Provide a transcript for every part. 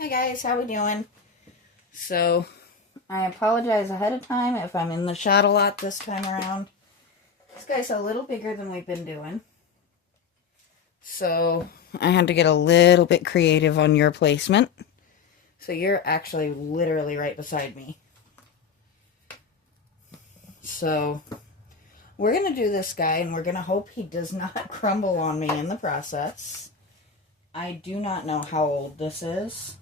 Hi guys, how we doing? So, I apologize ahead of time if I'm in the shot a lot this time around. This guy's a little bigger than we've been doing. So, I had to get a little bit creative on your placement. So, you're actually literally right beside me. So, we're going to do this guy and we're going to hope he does not crumble on me in the process. I do not know how old this is,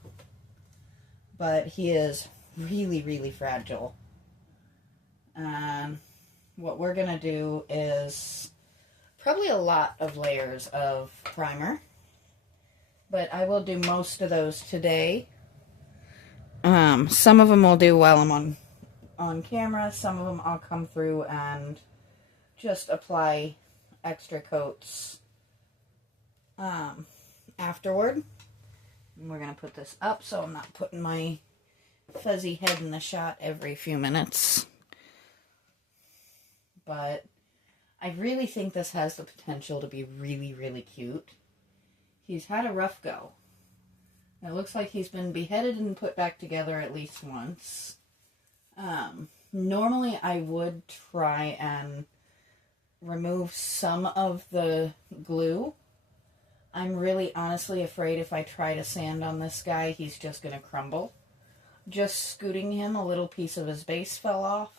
but he is really, really fragile. What we're going to do is probably a lot of layers of primer, but I will do most of those today. Some of them I'll do while I'm on camera. Some of them I'll come through and just apply extra coats afterward. And we're going to put this up so I'm not putting my fuzzy head in the shot every few minutes. But I really think this has the potential to be really, really cute. He's had a rough go. It looks like he's been beheaded and put back together at least once. Normally I would try and remove some of the glue. I'm really honestly afraid if I try to sand on this guy, he's just going to crumble. Just scooting him, a little piece of his base fell off.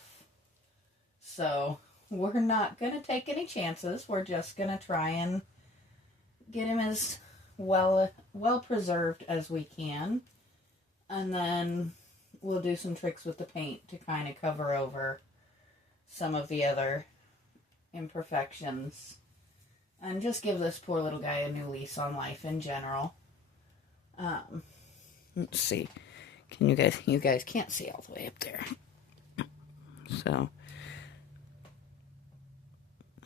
So we're not going to take any chances. We're just going to try and get him as well preserved as we can. And then we'll do some tricks with the paint to kind of cover over some of the other imperfections. And just give this poor little guy a new lease on life in general. Let's see. You guys can't see all the way up there. So,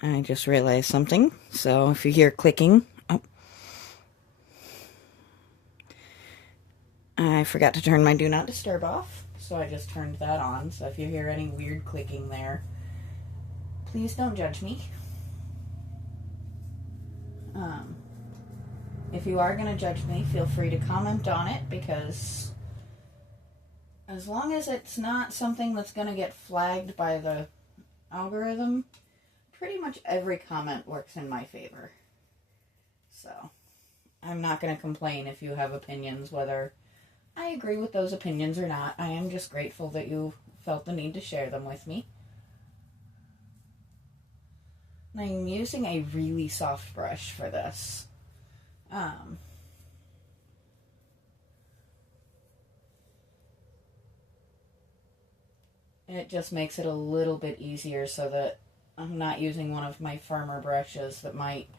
I just realized something. So, if you hear clicking, I forgot to turn my Do Not Disturb off. So, I just turned that on. So, if you hear any weird clicking there, please don't judge me. If you are going to judge me, feel free to comment on it, because as long as it's not something that's going to get flagged by the algorithm, pretty much every comment works in my favor. So, I'm not going to complain if you have opinions, whether I agree with those opinions or not. I am just grateful that you felt the need to share them with me. I'm using a really soft brush for this. It just makes it a little bit easier so that I'm not using one of my firmer brushes that might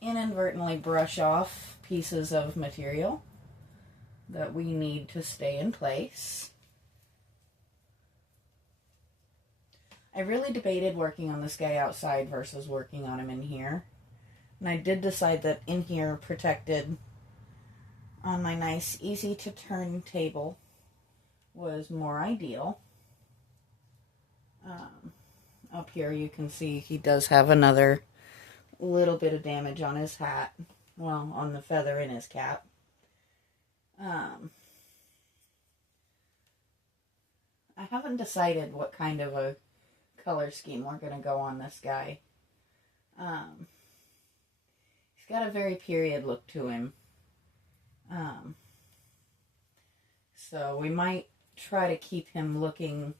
inadvertently brush off pieces of material that we need to stay in place. I really debated working on this guy outside versus working on him in here. And I did decide that in here, protected on my nice, easy to turn table, was more ideal. Up here you can see he does have another little bit of damage on his hat. Well, on the feather in his cap. I haven't decided what kind of a color scheme we're going to go on this guy. He's got a very period look to him. So we might try to keep him looking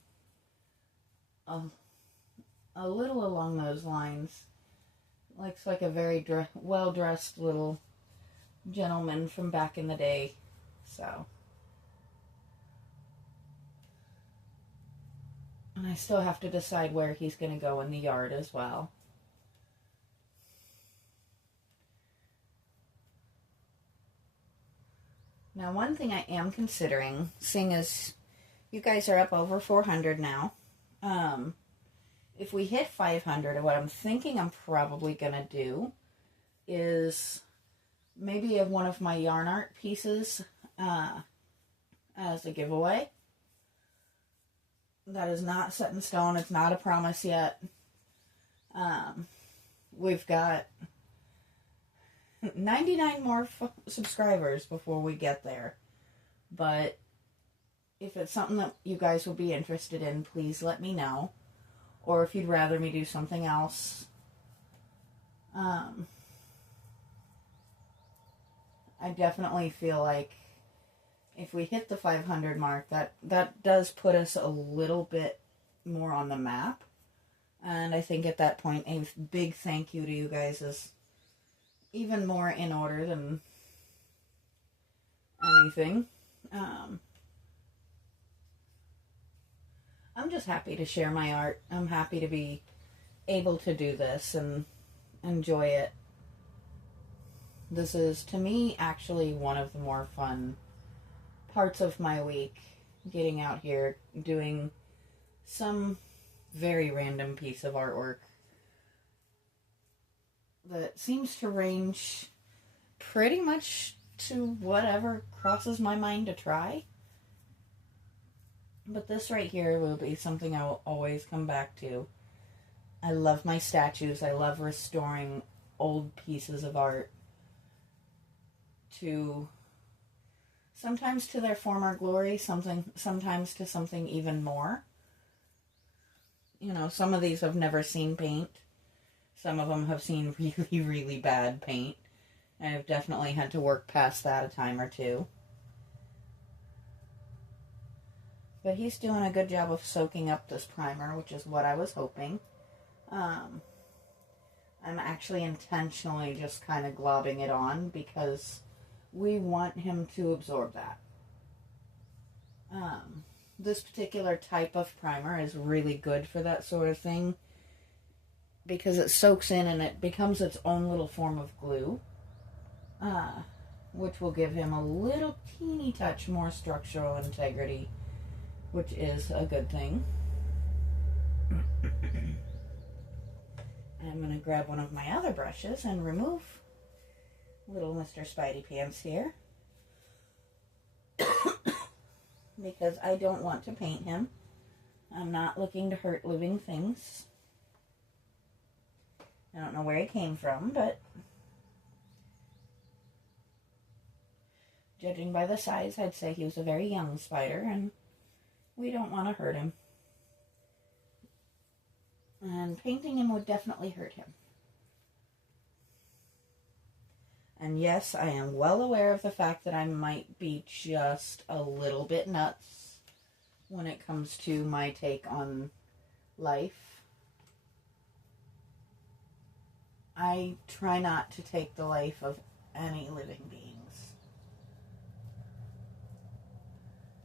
a little along those lines. Looks like a very well-dressed little gentleman from back in the day. So, and I still have to decide where he's going to go in the yard as well. Now, one thing I am considering, seeing as you guys are up over 400 now, if we hit 500, what I'm thinking I'm probably going to do is maybe have one of my yarn art pieces as a giveaway. That is not set in stone. It's not a promise yet. We've got 99 more subscribers before we get there. But if it's something that you guys would be interested in, please let me know. Or if you'd rather me do something else. I definitely feel like if we hit the 500 mark, that does put us a little bit more on the map. And I think at that point, a big thank you to you guys is even more in order than anything. I'm just happy to share my art. I'm happy to be able to do this and enjoy it. This is, to me, actually one of the more fun parts of my week. Getting out here, doing some very random piece of artwork that seems to range pretty much to whatever crosses my mind to try. But this right here will be something I will always come back to. I love my statues. I love restoring old pieces of art to sometimes to their former glory, sometimes to something even more. You know, some of these have never seen paint. Some of them have seen really, really bad paint. I've definitely had to work past that a time or two. But he's doing a good job of soaking up this primer, which is what I was hoping. I'm actually intentionally just kind of globbing it on because we want him to absorb that. This particular type of primer is really good for that sort of thing because it soaks in and it becomes its own little form of glue, which will give him a little teeny touch more structural integrity, which is a good thing. I'm going to grab one of my other brushes and remove little Mr. Spidey Pants here. Because I don't want to paint him. I'm not looking to hurt living things. I don't know where he came from, but judging by the size, I'd say he was a very young spider, and we don't want to hurt him. And painting him would definitely hurt him. And yes, I am well aware of the fact that I might be just a little bit nuts when it comes to my take on life. I try not to take the life of any living beings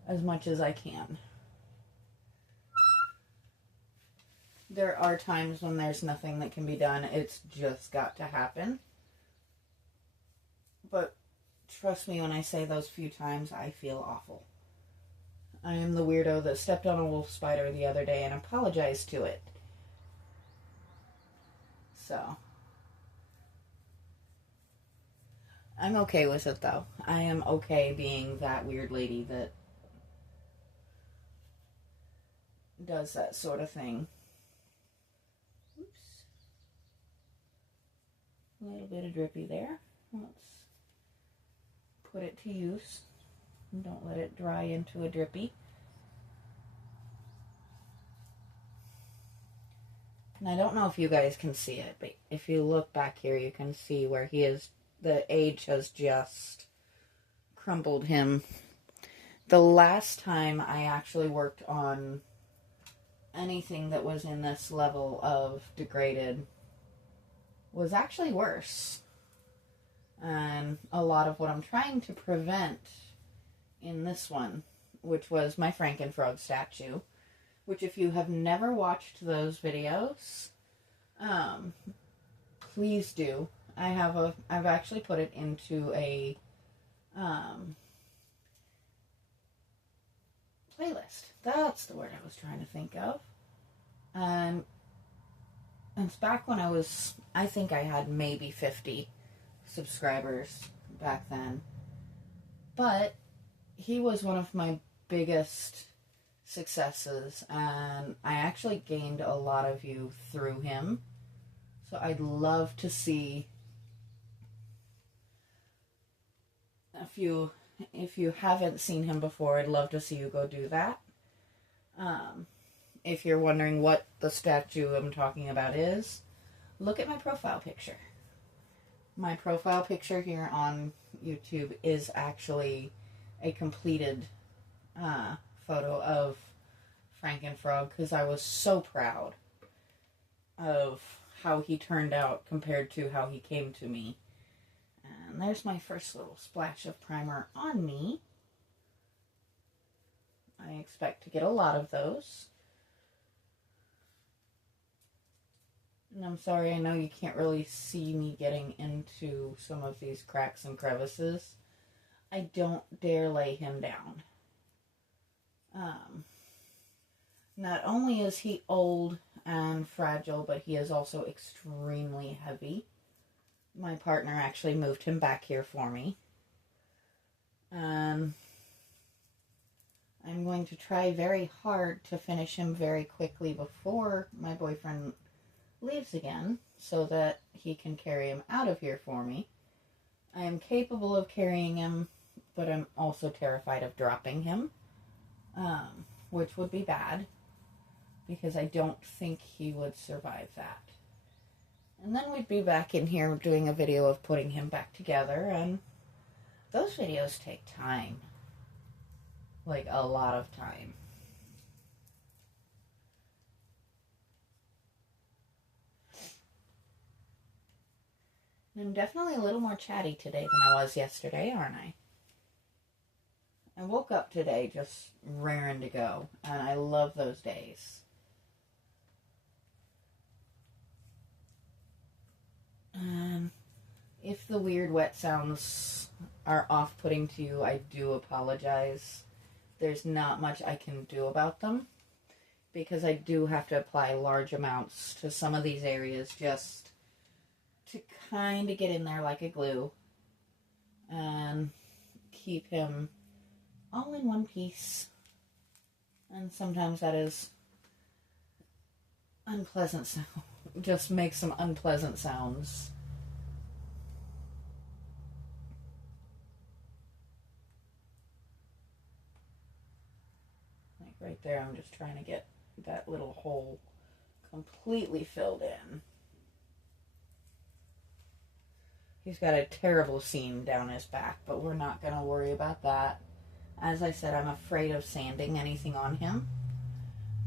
as much as I can. There are times when there's nothing that can be done. It's just got to happen. But trust me when I say those few times, I feel awful. I am the weirdo that stepped on a wolf spider the other day and apologized to it. So, I'm okay with it though. I am okay being that weird lady that does that sort of thing. Oops. A little bit of drippy there. Let's put it to use. Don't let it dry into a drippy. And I don't know if you guys can see it, but if you look back here, you can see where he is. The age has just crumbled him. The last time I actually worked on anything that was in this level of degraded was actually worse. And a lot of what I'm trying to prevent in this one, which was my Frankenfrog statue, which if you have never watched those videos, please do. I've actually put it into a playlist. That's the word I was trying to think of. And it's back when I think I had maybe 50 subscribers back then. But he was one of my biggest successes, and I actually gained a lot of you through him. So I'd love to see a few if you haven't seen him before, I'd love to see you go do that. If you're wondering what the statue I'm talking about is, look at my profile picture. My profile picture here on YouTube is actually a completed photo of Frankenfrog because I was so proud of how he turned out compared to how he came to me. And there's my first little splash of primer on me. I expect to get a lot of those. And I'm sorry, I know you can't really see me getting into some of these cracks and crevices. I don't dare lay him down. Not only is he old and fragile, but he is also extremely heavy. My partner actually moved him back here for me. I'm going to try very hard to finish him very quickly before my boyfriend leaves again, so that he can carry him out of here for me. I am capable of carrying him, but I'm also terrified of dropping him, which would be bad, because I don't think he would survive that. And then we'd be back in here doing a video of putting him back together, and those videos take time. Like, a lot of time. I'm definitely a little more chatty today than I was yesterday, aren't I? I woke up today just raring to go, and I love those days. If the weird wet sounds are off-putting to you, I do apologize. There's not much I can do about them, because I do have to apply large amounts to some of these areas just to kind of get in there like a glue and keep him all in one piece. And sometimes that is unpleasant sound. Just makes some unpleasant sounds. Like right there, I'm just trying to get that little hole completely filled in. He's got a terrible seam down his back, but we're not going to worry about that. As I said, I'm afraid of sanding anything on him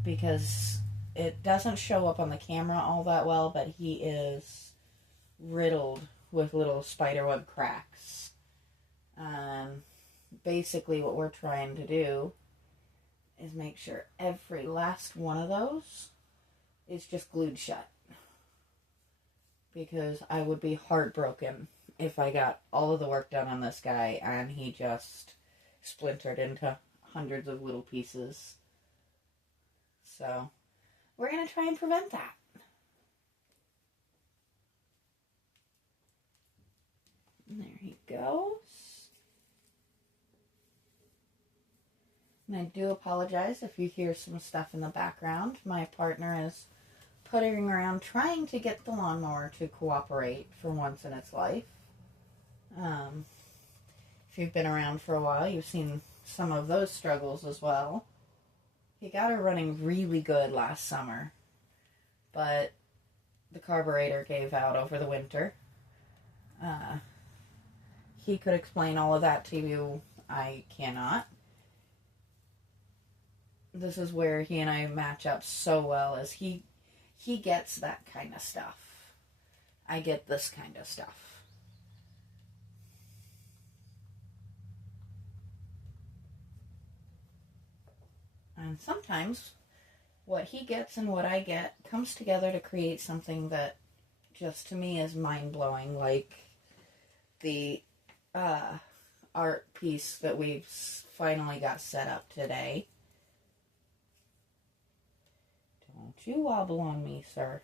because it doesn't show up on the camera all that well, but he is riddled with little spiderweb cracks. Basically what we're trying to do is make sure every last one of those is just glued shut. Because I would be heartbroken if I got all of the work done on this guy and he just splintered into hundreds of little pieces. So, we're going to try and prevent that. And there he goes. And I do apologize if you hear some stuff in the background. My partner is puttering around trying to get the lawnmower to cooperate for once in its life. If you've been around for a while, you've seen some of those struggles as well. He got her running really good last summer, but the carburetor gave out over the winter. He could explain all of that to you. I cannot. This is where he and I match up so well, as he gets that kind of stuff. I get this kind of stuff. And sometimes what he gets and what I get comes together to create something that just to me is mind-blowing, like the art piece that we've finally got set up today. Don't you wobble on me, sir.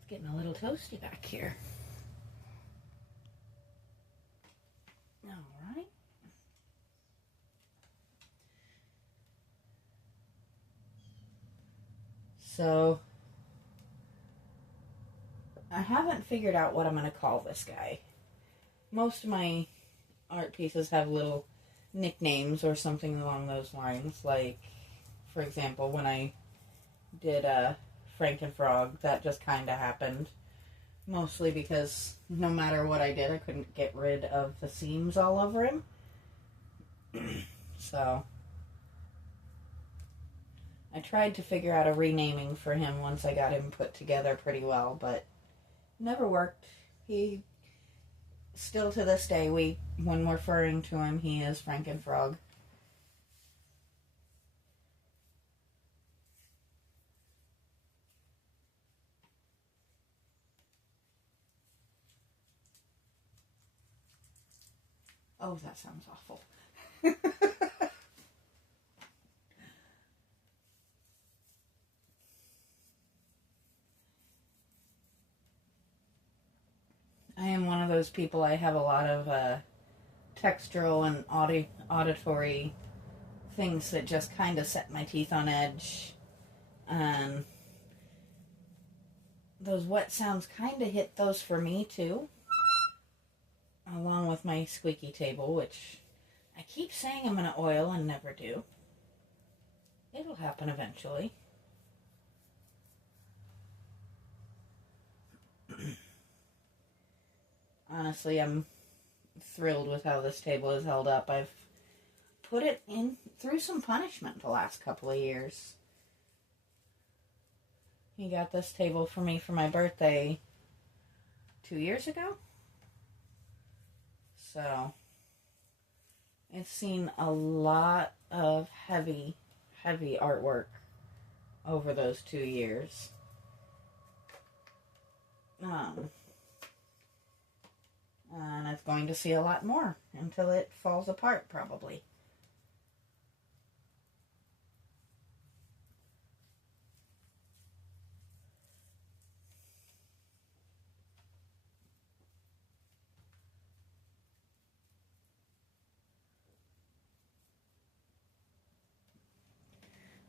It's getting a little toasty back here. All right. So, I haven't figured out what I'm going to call this guy. Most of my art pieces have little nicknames or something along those lines. Like, for example, when I did Frankenfrog, that just kind of happened. Mostly because no matter what I did, I couldn't get rid of the seams all over him. So, I tried to figure out a renaming for him once I got him put together pretty well, but never worked. He, still to this day, when we're referring to him, he is Frankenfrog. Oh, that sounds awful. I am one of those people, I have a lot of textural and auditory things that just kind of set my teeth on edge. And those wet sounds kind of hit those for me too. Along with my squeaky table, which I keep saying I'm going to oil and never do. It'll happen eventually. Honestly, I'm thrilled with how this table is held up. I've put it in through some punishment the last couple of years. He got this table for me for my birthday 2 years ago. So, it's seen a lot of heavy artwork over those 2 years. And it's going to see a lot more until it falls apart, probably.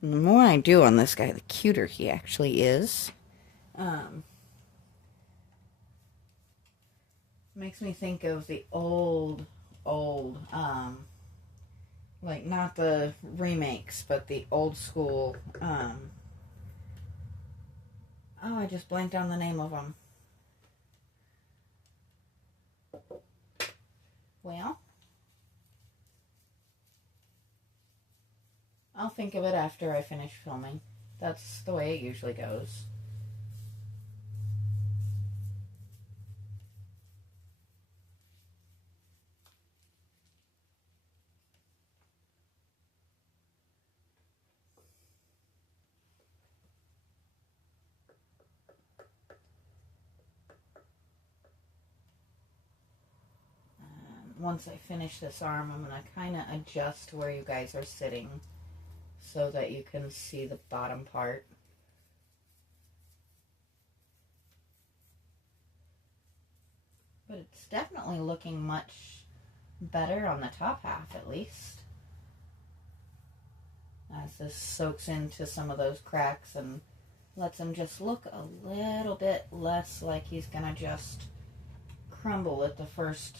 And the more I do on this guy, the cuter he actually is. Makes me think of the old, like not the remakes, but the old school, oh, I just blanked on the name of them. Well, I'll think of it after I finish filming. That's the way it usually goes. Once I finish this arm, I'm going to kind of adjust where you guys are sitting so that you can see the bottom part. But it's definitely looking much better on the top half, at least. As this soaks into some of those cracks and lets him just look a little bit less like he's going to just crumble at the first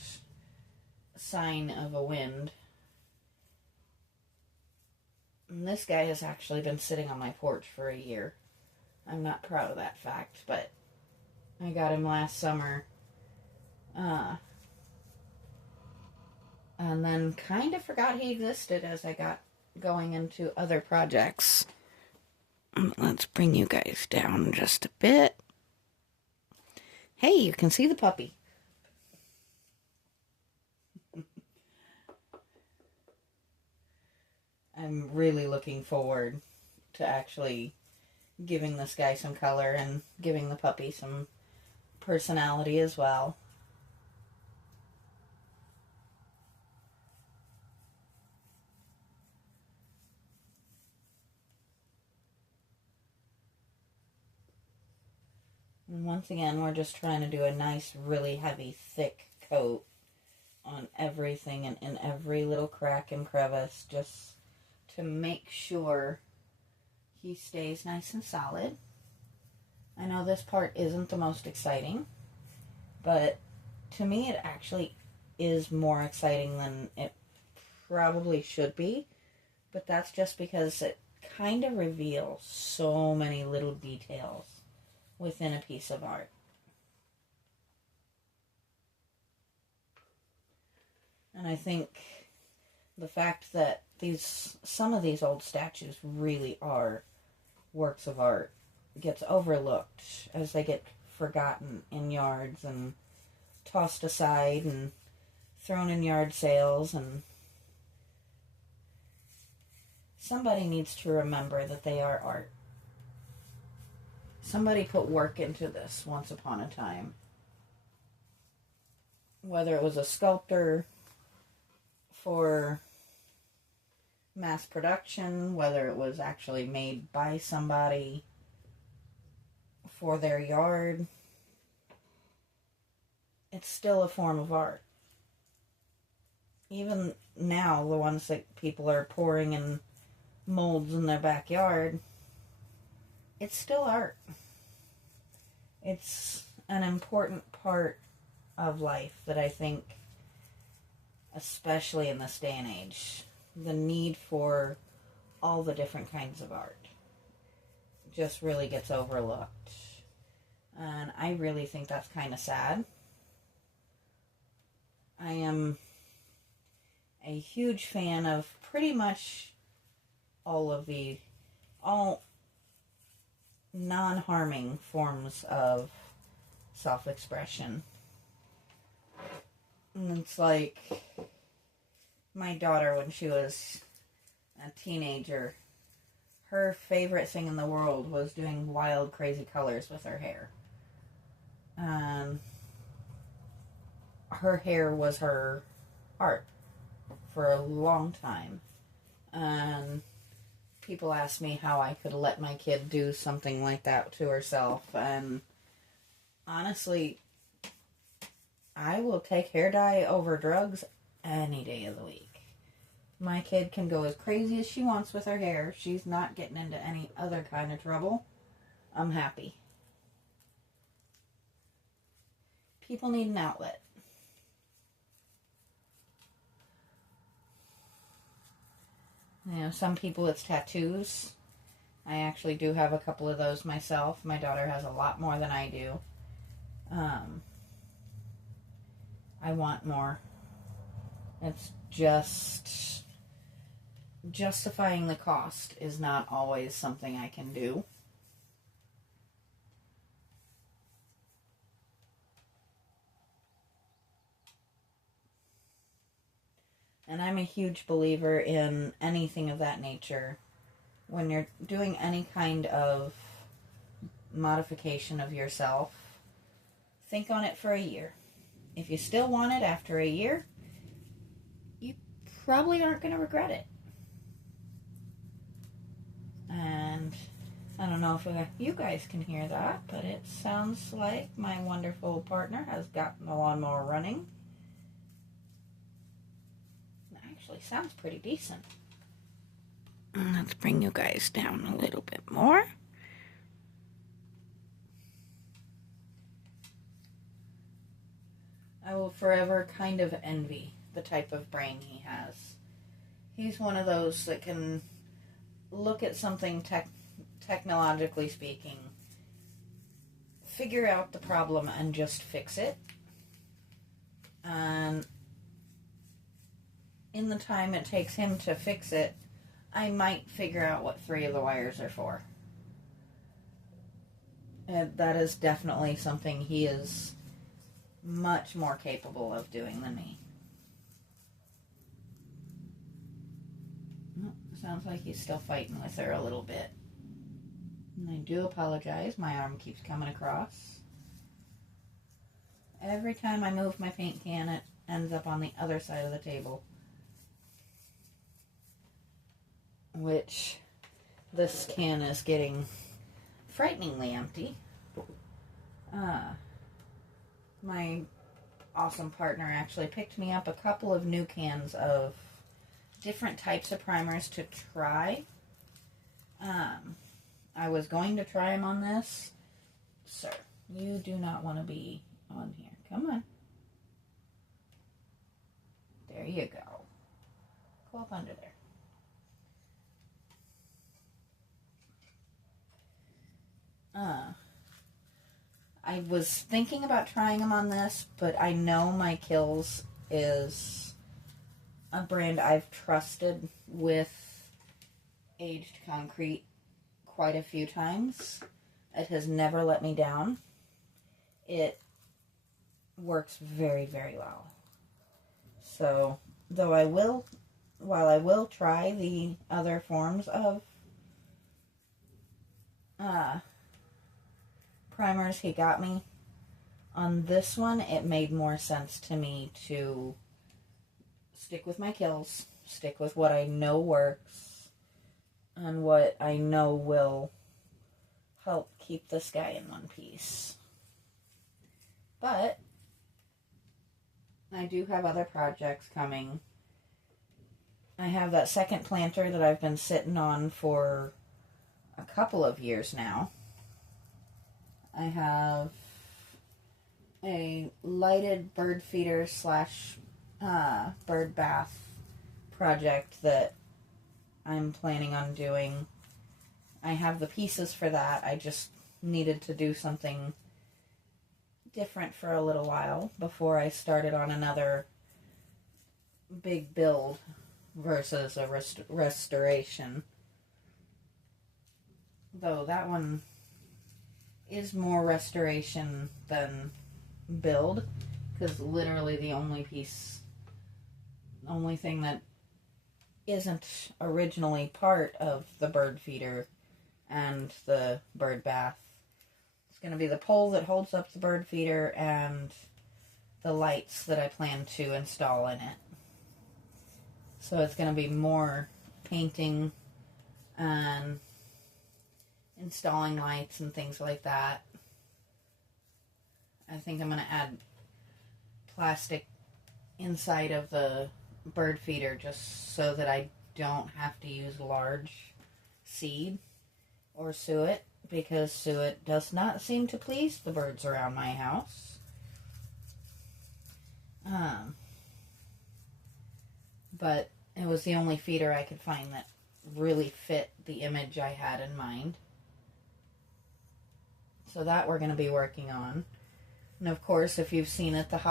sign of a wind. And this guy has actually been sitting on my porch for a year. I'm not proud of that fact, but I got him last summer. And then kind of forgot he existed as I got going into other projects. Let's bring you guys down just a bit. Hey, you can see the puppy. I'm really looking forward to actually giving this guy some color and giving the puppy some personality as well. And once again, we're just trying to do a nice, really heavy, thick coat on everything and in every little crack and crevice, just to make sure he stays nice and solid. I know this part isn't the most exciting, but to me it actually is more exciting than it probably should be. But that's just because it kind of reveals so many little details within a piece of art. And I think the fact that some of these old statues really are works of art gets overlooked as they get forgotten in yards and tossed aside and thrown in yard sales, and somebody needs to remember that they are art. Somebody put work into this once upon a time. Whether it was a sculptor for mass production, whether it was actually made by somebody for their yard, it's still a form of art. Even now, the ones that people are pouring in molds in their backyard, it's still art. It's an important part of life that I think, especially in this day and age, the need for all the different kinds of art just really gets overlooked. And I really think that's kind of sad. I am a huge fan of pretty much all non-harming forms of self-expression. And it's like my daughter, when she was a teenager, her favorite thing in the world was doing wild, crazy colors with her hair. Her hair was her art for a long time. And people asked me how I could let my kid do something like that to herself. And honestly, I will take hair dye over drugs any day of the week. My kid can go as crazy as she wants with her hair. She's not getting into any other kind of trouble. I'm happy. People need an outlet. You know, some people it's tattoos. I actually do have a couple of those myself. My daughter has a lot more than I do. I want more. It's just justifying the cost is not always something I can do. And I'm a huge believer in anything of that nature. When you're doing any kind of modification of yourself, think on it for a year. If you still want it after a year, you probably aren't going to regret it. And I don't know if you guys can hear that, but it sounds like my wonderful partner has gotten the lawnmower running. It actually sounds pretty decent. Let's bring you guys down a little bit more. I will forever kind of envy the type of brain he has. He's one of those that can look at something technologically speaking, figure out the problem and just fix it. And in the time it takes him to fix it, I might figure out what 3 of the wires are for. And that is definitely something he is much more capable of doing than me. Oh, sounds like he's still fighting with her a little bit. And I do apologize. My arm keeps coming across. Every time I move my paint can, it ends up on the other side of the table. Which this can is getting frighteningly empty. My awesome partner actually picked me up a couple of new cans of different types of primers to try. I was going to try them on this, sir. You do not want to be on here. Come on. There you go. Go up under there. I was thinking about trying them on this, but I know My Kills is a brand I've trusted with aged concrete quite a few times. It has never let me down. It works very, very well. So, while I will try the other forms of primers he got me, on this one it made more sense to me to stick with My Kills, stick with what I know works, and what I know will help keep this guy in one piece. But I do have other projects coming. I have that second planter that I've been sitting on for a couple of years now. I have a lighted bird feeder / bird bath project that I'm planning on doing. I have the pieces for that. I just needed to do something different for a little while before I started on another big build versus a restoration. Though that one is more restoration than build, because literally the only thing that isn't originally part of the bird feeder and the bird bath is going to be the pole that holds up the bird feeder and the lights that I plan to install in it. So it's going to be more painting and installing lights and things like that. I think I'm going to add plastic inside of the bird feeder just so that I don't have to use large seed or suet, because suet does not seem to please the birds around my house. But it was the only feeder I could find that really fit the image I had in mind. So that we're going to be working on. And of course, if you've seen it, the the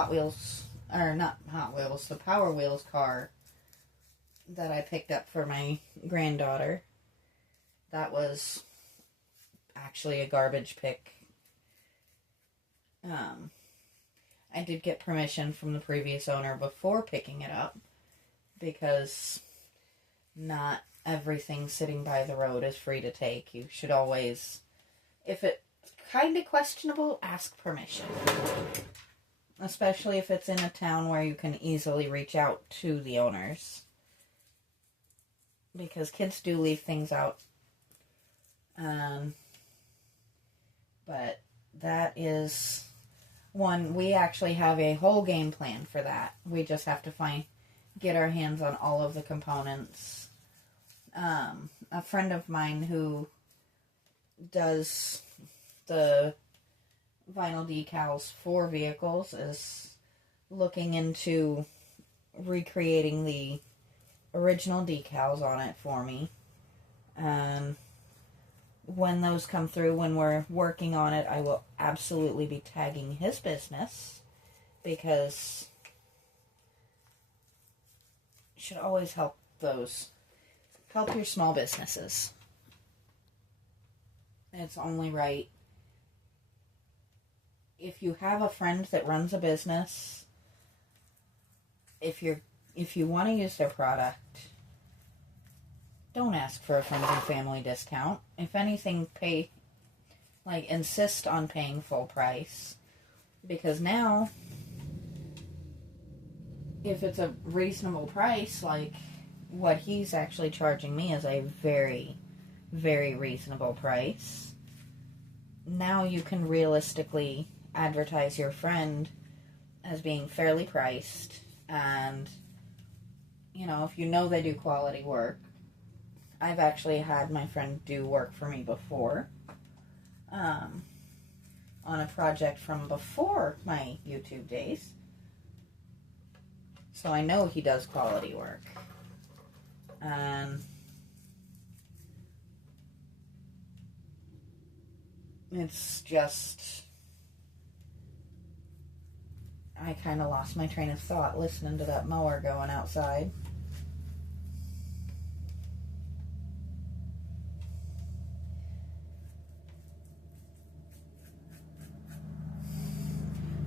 Power Wheels car that I picked up for my granddaughter, that was actually a garbage pick. I did get permission from the previous owner before picking it up, because not everything sitting by the road is free to take. You should always, if it's kind of questionable, ask permission. Especially if it's in a town where you can easily reach out to the owners. Because kids do leave things out. But that is one, we actually have a whole game plan for that. We just have to get our hands on all of the components. A friend of mine who does the vinyl decals for vehicles is looking into recreating the original decals on it for me. And when those come through, when we're working on it, I will absolutely be tagging his business, because you should always help your small businesses. It's only right. If you have a friend that runs a business, if you want to use their product, don't ask for a friends and family discount. If anything, insist on paying full price. Because now, if it's a reasonable price, like what he's actually charging me is a very, very reasonable price. Now you can realistically advertise your friend as being fairly priced, and if you know they do quality work. I've actually had my friend do work for me before. on a project from before my YouTube days. So I know he does quality work. It's just, I kind of lost my train of thought listening to that mower going outside.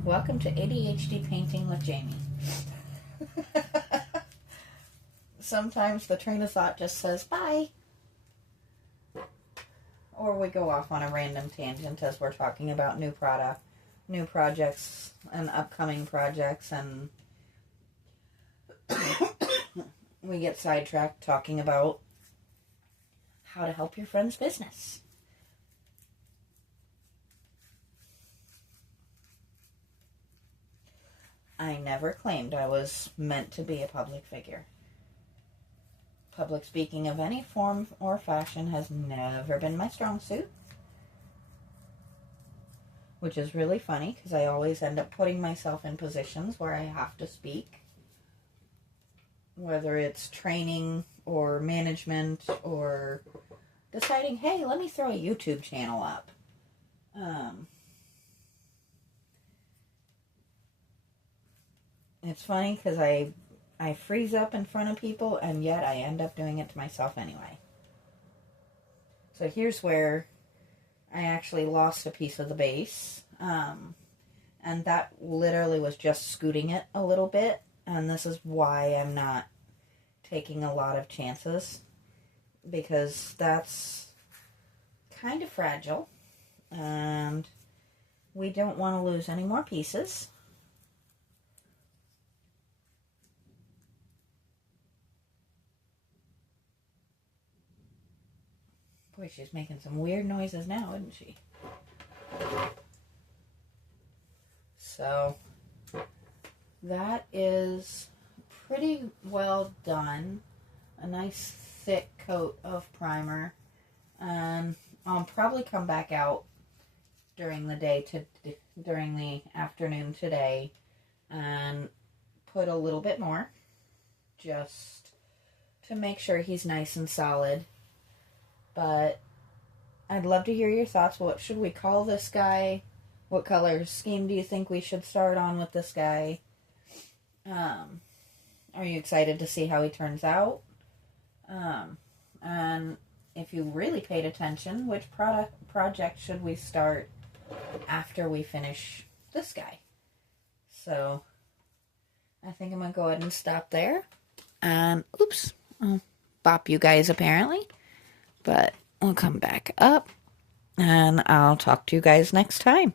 Welcome to ADHD Painting with Jamie. Sometimes the train of thought just says bye. Or we go off on a random tangent as we're talking about new projects and upcoming projects, and we get sidetracked talking about how to help your friend's business. I never claimed I was meant to be a public figure. Public speaking of any form or fashion has never been my strong suit. Which is really funny because I always end up putting myself in positions where I have to speak. Whether it's training or management or deciding, hey, let me throw a YouTube channel up. It's funny because I freeze up in front of people, and yet I end up doing it to myself anyway. So here's where I actually lost a piece of the base. And that literally was just scooting it a little bit. And this is why I'm not taking a lot of chances. Because that's kind of fragile. And we don't want to lose any more pieces. Boy, she's making some weird noises now, isn't she? So, that is pretty well done. A nice thick coat of primer. And I'll probably come back out during the afternoon today and put a little bit more, just to make sure he's nice and solid. But I'd love to hear your thoughts. What should we call this guy? What color scheme do you think we should start on with this guy? Are you excited to see how he turns out? And if you really paid attention, which project should we start after we finish this guy? So I think I'm going to go ahead and stop there. And oops, I'll bop you guys apparently. But we'll come back up, and I'll talk to you guys next time.